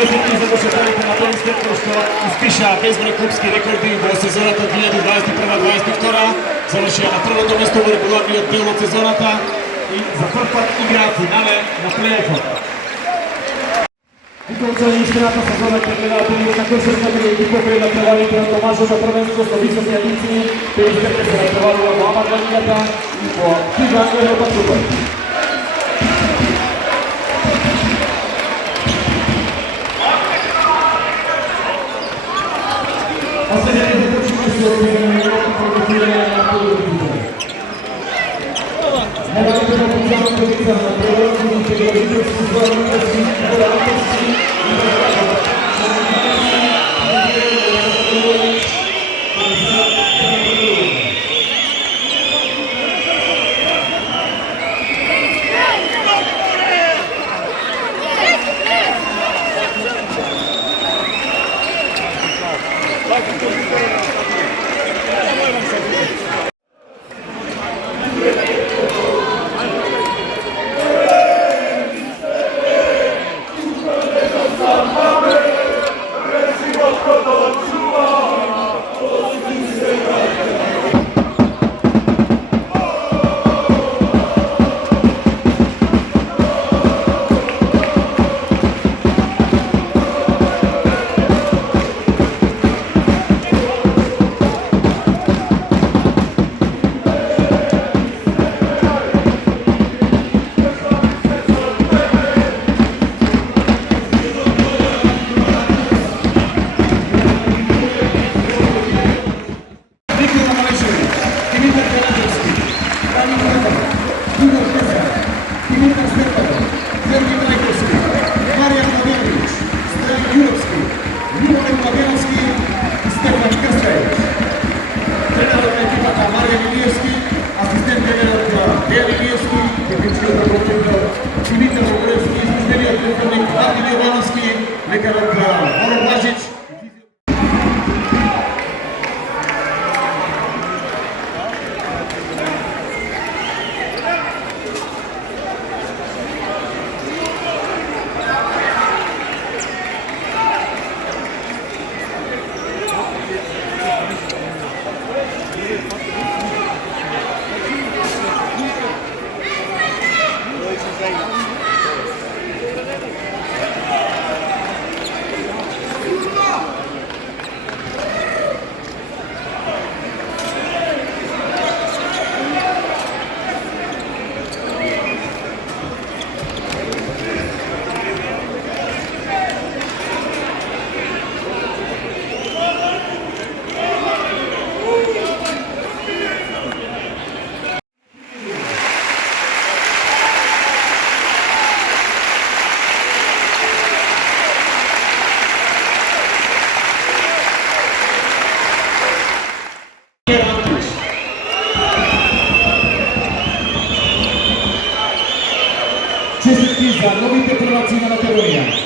Čestitky za vaše velike na tom steklu što uspješa bezbroj klubski rekordi do sezonata 2021-2022. Završio na prvom mjestu u regularni odbijel od sezonata i za prpat igrati na play-offu. Ukończenie świata sezonu terminalny taką sezonę ekipy laterali do Tomasza za prvenstvo slovenske edicije, te izglede se napravilo Mama Galijata i po Tiga Europa Super. A sada je to činjenica od produkcije na televiziji. Nadam se da počeo pozicija na prvenstvu i televiziju su zvanili Čestitky za nový prváci na Makedonii.